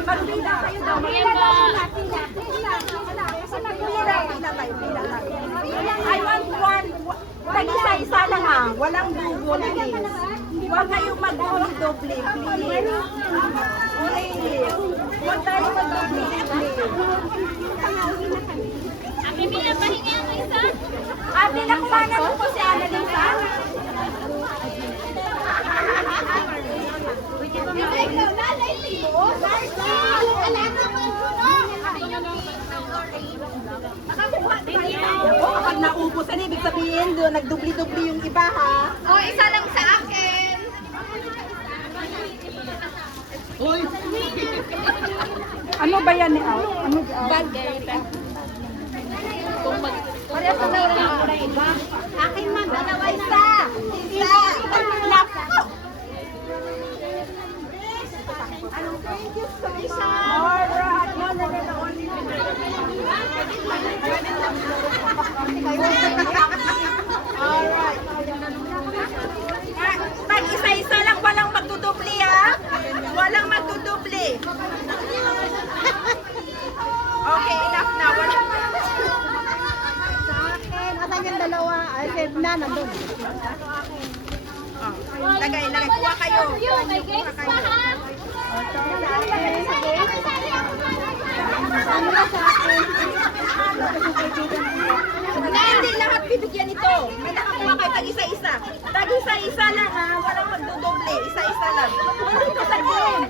Magpila kayo daw. Magpila tayo. I want one. Tag-isa-isa lang ha. Walang double, please. Huwag kayong mag-doble, please. Please. Huwag tayo mag-doble, please. Ate Mila, pahinga ang isa? Ate, nakuha na po si Annalisa. Kapag naubusan, ibig sabihin doon, nagdubli-dubli yung iba ha. Oh, isa lang sa akin. Ano ba yan ni Al? Ano ba? Bagay. Pareho na rin iba. Akin man, dalawa isa. Isa. Naku! Thank you so much. Alright. Alright. Pag isa-isa lang, walang magdudubli ha. Walang magdudubli. Okay, enough na. Walang... Asan yung dalawa? Ay, save na, nandun. Lagay. Kuha kayo. May games pa ha? Ano na sa akin? Na hindi lahat bibigyan ito. May nakakuha kayo tag-isa-isa. Tag-isa-isa lang ha. Walang magdudoble. Isa-isa lang. Dito sa akin.